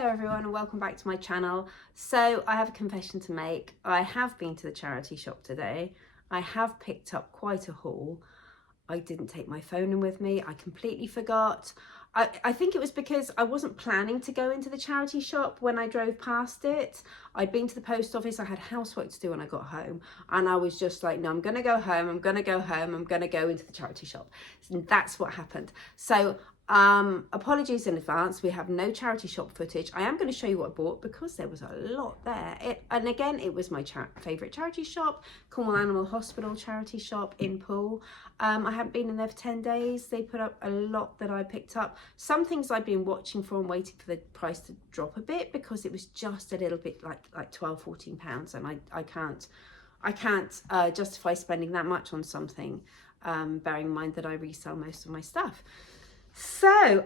Hello everyone and welcome back to my channel. So I have a confession to make. I have been to the charity shop today. I have picked up quite a haul. I didn't take my phone in with me. I completely forgot. I think it was because I wasn't planning to go into the charity shop when I drove past it. I'd been to the post office. I had housework to do when I got home. And I was just like, no, I'm going to go home. I'm going to go home. I'm going to go into the charity shop. And that's what happened. So apologies in advance. We have no charity shop footage. I am going to show you what I bought because there was a lot there. And again, it was my favourite charity shop, Cornwall Animal Hospital charity shop in Poole. I haven't been in there for 10 days. They put up a lot that I picked up. Some things I've been watching for and waiting for the price to drop a bit because it was just a little bit like 12, 14 pounds. And I can't justify spending that much on something, bearing in mind that I resell most of my stuff. So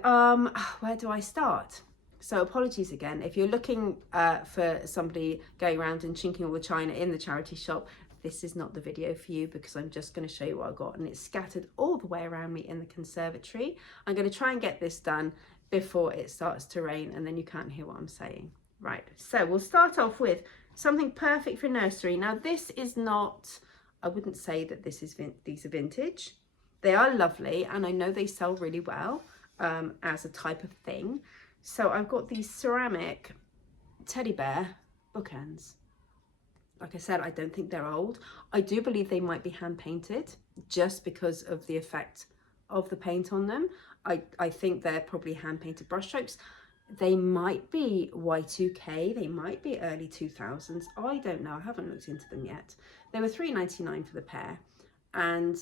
where do I start? So apologies again if you're looking for somebody going around and chinking all the china in the charity shop. This is not the video for you because I'm just going to show you what I got, and it's scattered all the way around me in the conservatory. I'm going to try and get this done before it starts to rain and then you can't hear what I'm saying. Right, so we'll start off with something perfect for nursery. Now this is not, I wouldn't say that these are vintage. They are lovely and I know they sell really well as a type of thing. So I've got these ceramic teddy bear bookends. Like I said, I don't think they're old. I do believe they might be hand painted just because of the effect of the paint on them. I think they're probably hand painted brushstrokes. They might be Y2K, they might be early 2000s. I don't know, I haven't looked into them yet. They were £3.99 for the pair, and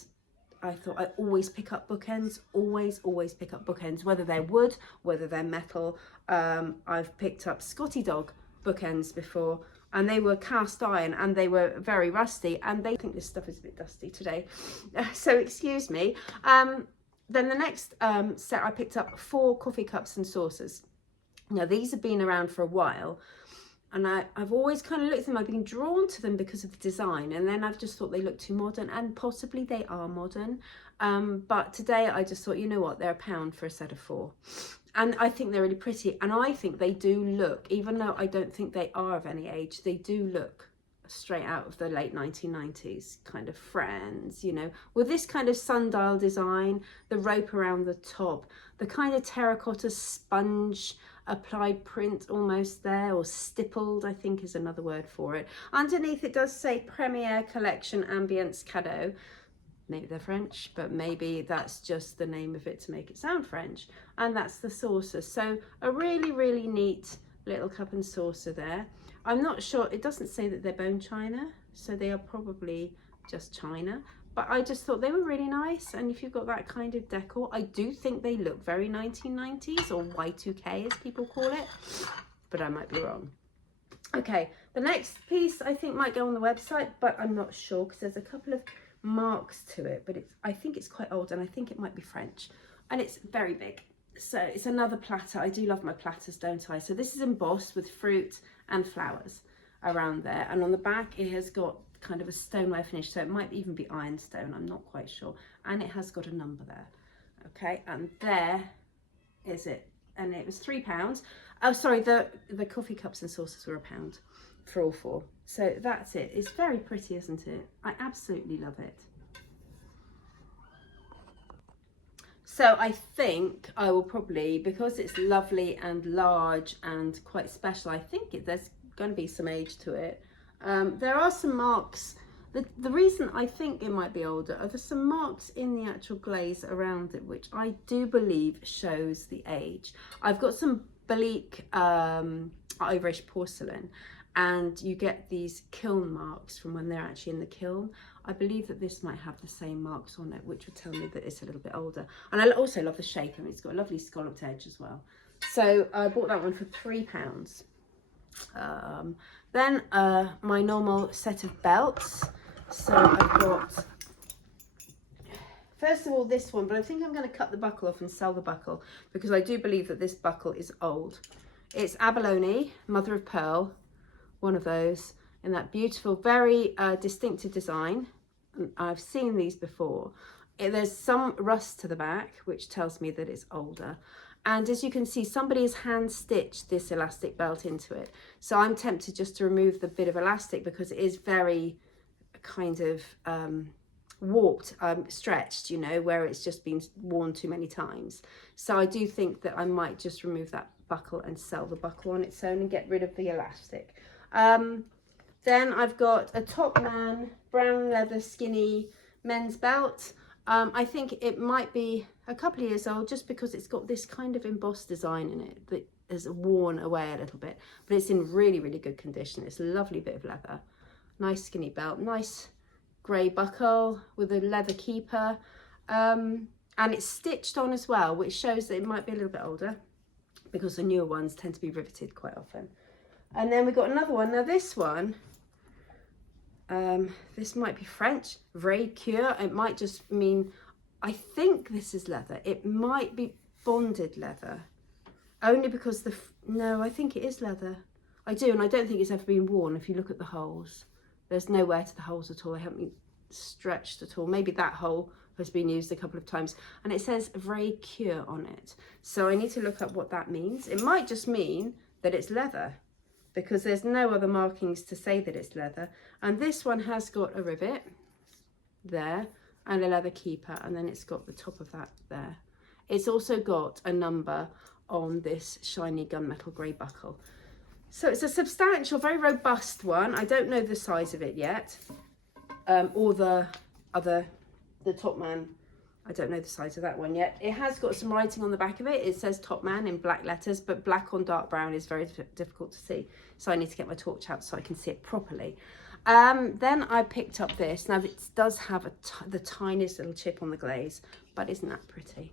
I thought I always pick up bookends, always pick up bookends, whether they're wood, whether they're metal. I've picked up Scotty Dog bookends before, and they were cast iron and they were very rusty, and they think this stuff is a bit dusty today, so excuse me. Then the next set, I picked up 4 coffee cups and saucers. Now these have been around for a while, and I've always kind of looked at them. I've been drawn to them because of the design, and then I've just thought they look too modern, and possibly they are modern. But today I just thought, you know what, they're £1 for a set of 4. And I think they're really pretty, and I think they do look, even though I don't think they are of any age, they do look straight out of the late 1990s kind of Friends, you know, with this kind of sundial design, the rope around the top, the kind of terracotta sponge applied print almost there, or stippled I think is another word for it. Underneath it does say Premier Collection Ambience Cadeau. Maybe they're French, but maybe that's just the name of it to make it sound French. And that's the saucer. So a really neat little cup and saucer there. I'm not sure, it doesn't say that they're bone china, so they are probably just china, but I just thought they were really nice. And if you've got that kind of decor, I do think they look very 1990s, or Y2K as people call it, but I might be wrong. Okay, the next piece I think might go on the website, but I'm not sure because there's a couple of marks to it, but I think it's quite old, and I think it might be French, and it's very big. So it's another platter. I do love my platters, don't I? So this is embossed with fruit and flowers around there, and on the back it has got kind of a stoneware finish, so it might even be ironstone, I'm not quite sure, and it has got a number there. Okay, and there is it, and it was £3. Oh sorry, the coffee cups and saucers were £1 for all 4. So that's it. It's very pretty, isn't it? I absolutely love it. So I think I will probably, because it's lovely and large and quite special, I think there's going to be some age to it. There are some marks. The reason I think it might be older are there's some marks in the actual glaze around it, which I do believe shows the age. I've got some bleak Irish porcelain, and you get these kiln marks from when they're actually in the kiln. I believe that this might have the same marks on it, which would tell me that it's a little bit older. And I also love the shape. I mean, it's got a lovely scalloped edge as well. So I bought that one for £3. Then my normal set of belts. So I've got, first of all, this one, but I think I'm going to cut the buckle off and sell the buckle because I do believe that this buckle is old. It's abalone, mother of pearl, one of those, in that beautiful, very distinctive design. I've seen these before. There's some rust to the back, which tells me that it's older. And as you can see, somebody has hand stitched this elastic belt into it. So I'm tempted just to remove the bit of elastic because it is very kind of warped, stretched, you know, where it's just been worn too many times. So I do think that I might just remove that buckle and sell the buckle on its own and get rid of the elastic. Then I've got a Topman brown leather skinny men's belt. I think it might be a couple of years old just because it's got this kind of embossed design in it that has worn away a little bit, but it's in really, really good condition. It's a lovely bit of leather. Nice skinny belt, nice grey buckle with a leather keeper. And it's stitched on as well, which shows that it might be a little bit older because the newer ones tend to be riveted quite often. And then we've got another one. Now this one, this might be French, vrai cure. It might just mean, I think this is leather. It might be bonded leather, only because no, I think it is leather. I do, and I don't think it's ever been worn. If you look at the holes, there's no wear to the holes at all. They haven't been stretched at all. Maybe that hole has been used a couple of times, and it says vrai cure on it. So I need to look up what that means. It might just mean that it's leather, because there's no other markings to say that it's leather. And this one has got a rivet there and a leather keeper, and then it's got the top of that there. It's also got a number on this shiny gunmetal grey buckle. So it's a substantial, very robust one. I don't know the size of it yet, or the Topman. I don't know the size of that one yet. It has got some writing on the back of it. It says Topman in black letters, but black on dark brown is very difficult to see. So I need to get my torch out so I can see it properly. Then I picked up this. Now it does have the tiniest little chip on the glaze, but isn't that pretty?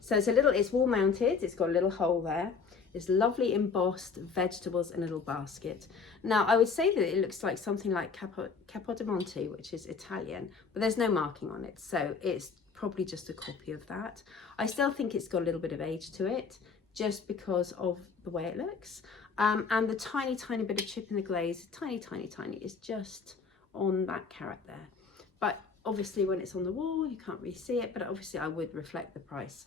So it's wall mounted. It's got a little hole there. It's lovely embossed vegetables in a little basket. Now I would say that it looks like something like Capodimonte, which is Italian, but there's no marking on it. So it's probably just a copy of that. I still think it's got a little bit of age to it just because of the way it looks. And the tiny bit of chip in the glaze, tiny, is just on that carrot there. But obviously when it's on the wall, you can't really see it, but obviously I would reflect the price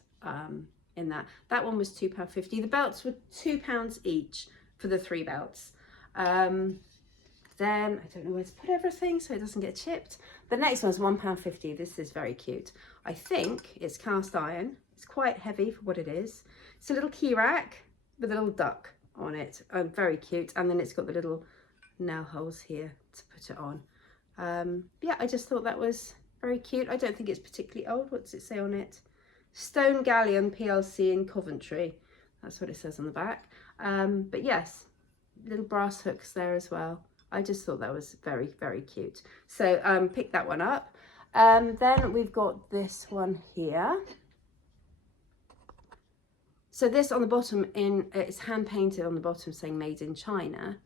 in that. That one was £2.50. The belts were £2 each for the 3 belts. Then I don't know where to put everything so it doesn't get chipped. The next one's £1.50. This is very cute. I think it's cast iron. It's quite heavy for what it is. It's a little key rack with a little duck on it. Very cute. And then it's got the little nail holes here to put it on. Yeah, I just thought that was very cute. I don't think it's particularly old. What does it say on it? Stone Galleon PLC in Coventry. That's what it says on the back. But yes, little brass hooks there as well. I just thought that was very, very cute. So pick that one up. Then we've got this one here. So this on the bottom, it's hand painted on the bottom saying made in China.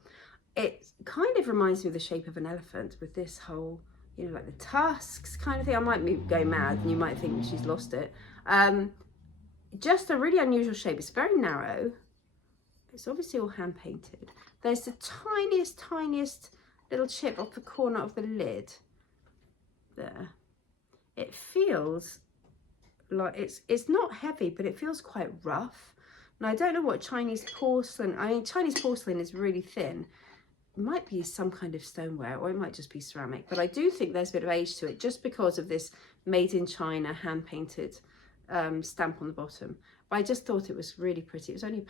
It kind of reminds me of the shape of an elephant with this whole, you know, like the tusks kind of thing. I might go mad and you might think she's lost it. Just a really unusual shape. It's very narrow. It's obviously all hand painted. There's the tiniest little chip off the corner of the lid there. It feels like it's not heavy, but it feels quite rough. And I don't know what Chinese porcelain, I mean, Chinese porcelain is really thin. It might be some kind of stoneware, or it might just be ceramic, but I do think there's a bit of age to it just because of this made in China hand painted stamp on the bottom. But I just thought it was really pretty. It was only £1,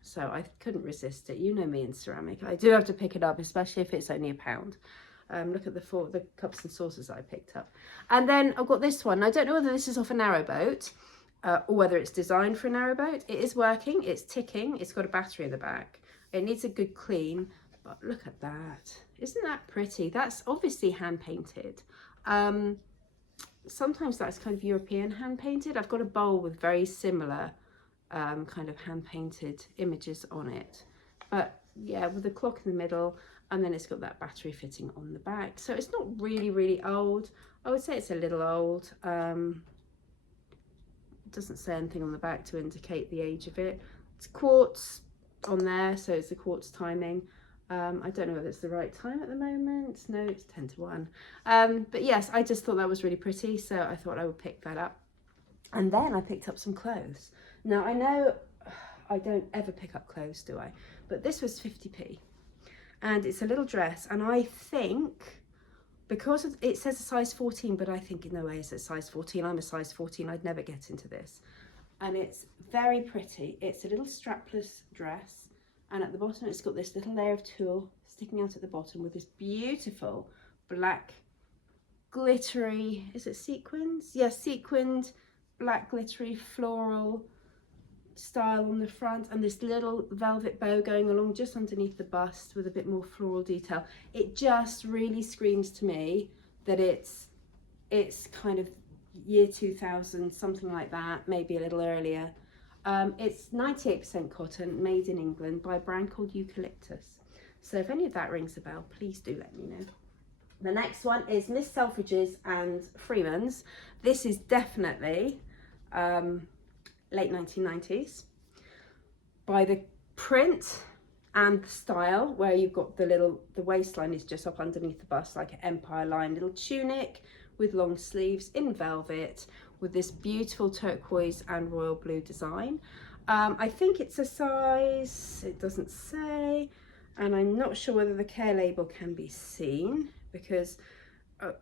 so I couldn't resist it. You know me in ceramic, I do have to pick it up, especially if it's only £1. Look at the cups and saucers that I picked up. And then I've got this one. I don't know whether this is off a narrowboat or whether it's designed for a narrowboat. It is working, it's ticking, it's got a battery in the back. It needs a good clean, but look at that. Isn't that pretty? That's obviously hand painted. Sometimes that's kind of European hand painted. I've got a bowl with very similar kind of hand painted images on it. But yeah, with the clock in the middle, and then it's got that battery fitting on the back. So it's not really, really old. I would say it's a little old. It doesn't say anything on the back to indicate the age of it. It's quartz on there, so it's the quartz timing. I don't know whether it's the right time at the moment. No, it's 10 to 1. But yes, I just thought that was really pretty, so I thought I would pick that up. And then I picked up some clothes. Now I know I don't ever pick up clothes, do I? But this was 50p, and it's a little dress, and I think because it says a size 14, but I think no way it's a size 14. I'm a size 14, I'd never get into this. And it's very pretty. It's a little strapless dress, and at the bottom it's got this little layer of tulle sticking out at the bottom with this beautiful black glittery, is it sequins? Yes, sequined black glittery floral style on the front, and this little velvet bow going along just underneath the bust with a bit more floral detail. It just really screams to me that it's kind of year 2000, something like that, maybe a little earlier. It's 98% cotton, made in England by a brand called Eucalyptus. So if any of that rings a bell, please do let me know. The next one is Miss Selfridge's and Freeman's. This is definitely late 1990s. By the print and the style, where you've got the waistline is just up underneath the bust like an empire line, little tunic with long sleeves in velvet with this beautiful turquoise and royal blue design. I think it's a size, it doesn't say, and I'm not sure whether the care label can be seen, because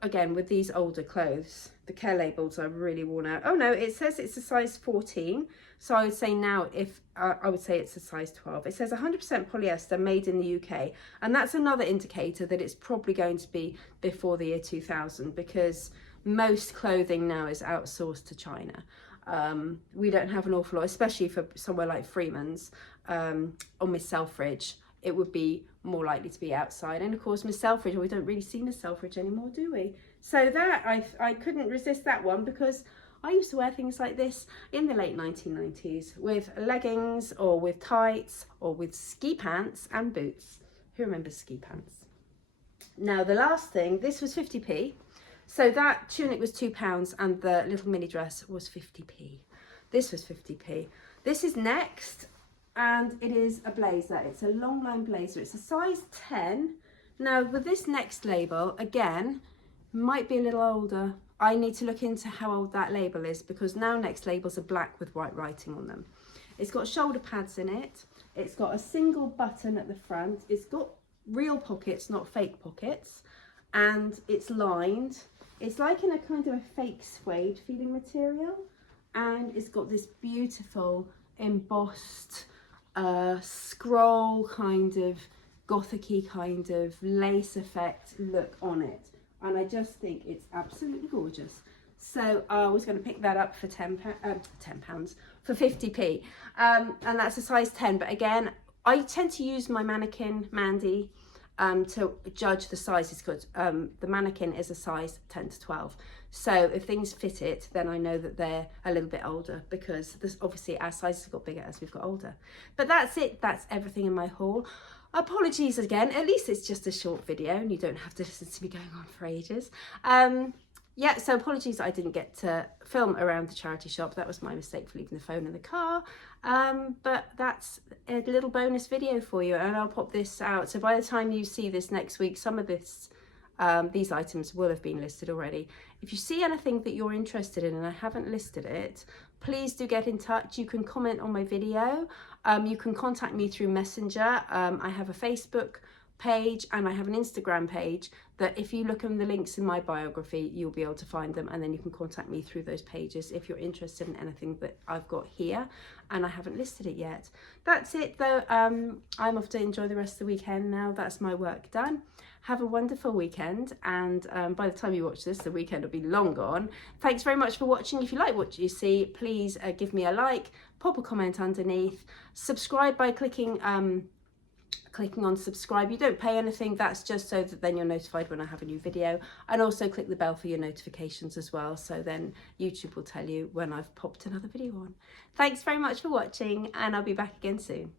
again, with these older clothes, the care labels are really worn out. Oh no, it says it's a size 14. So I would say now, if I would say it's a size 12. It says 100% polyester, made in the UK. And that's another indicator that it's probably going to be before the year 2000, because most clothing now is outsourced to China. We don't have an awful lot, especially for somewhere like Freeman's or Miss Selfridge. It would be more likely to be outside. And of course, Miss Selfridge, we don't really see Miss Selfridge anymore, do we? So that, I couldn't resist that one, because I used to wear things like this in the late 1990s with leggings or with tights or with ski pants and boots. Who remembers ski pants? Now the last thing, this was 50p. So that tunic was £2 and the little mini dress was 50p. This was 50p. This is next. And it is a blazer. It's a long line blazer. It's a size 10. Now with this next label, again, might be a little older. I need to look into how old that label is, because now next labels are black with white writing on them. It's got shoulder pads in it. It's got a single button at the front. It's got real pockets, not fake pockets. And it's lined. It's like in a kind of a fake suede feeling material. And it's got this beautiful embossed scroll kind of gothic-y kind of lace effect look on it, and I just think it's absolutely gorgeous. So I was going to pick that up for £10 for 50p, and that's a size 10. But again, I tend to use my mannequin Mandy to judge the sizes, because the mannequin is a size 10 to 12. So if things fit it, then I know that they're a little bit older, because this, obviously our sizes got bigger as we've got older. But that's it. That's everything in my haul. Apologies again. At least it's just a short video and you don't have to listen to me going on for ages. Yeah, so apologies that I didn't get to film around the charity shop. That was my mistake for leaving the phone in the car. But that's a little bonus video for you, and I'll pop this out. So by the time you see this next week, some of this these items will have been listed already. If you see anything that you're interested in and I haven't listed it, please do get in touch. You can comment on my video. You can contact me through Messenger. I have a Facebook page and I have an Instagram page that if you look in the links in my biography, you'll be able to find them, and then you can contact me through those pages if you're interested in anything that I've got here and I haven't listed it yet. That's it though. I'm off to enjoy the rest of the weekend now. That's my work done. Have a wonderful weekend, and by the time you watch this, the weekend will be long gone. Thanks very much for watching. If you like what you see, please give me a like, pop a comment underneath, subscribe by clicking on subscribe. You don't pay anything, that's just so that then you're notified when I have a new video, and also click the bell for your notifications as well, so then YouTube will tell you when I've popped another video on. Thanks very much for watching, and I'll be back again soon.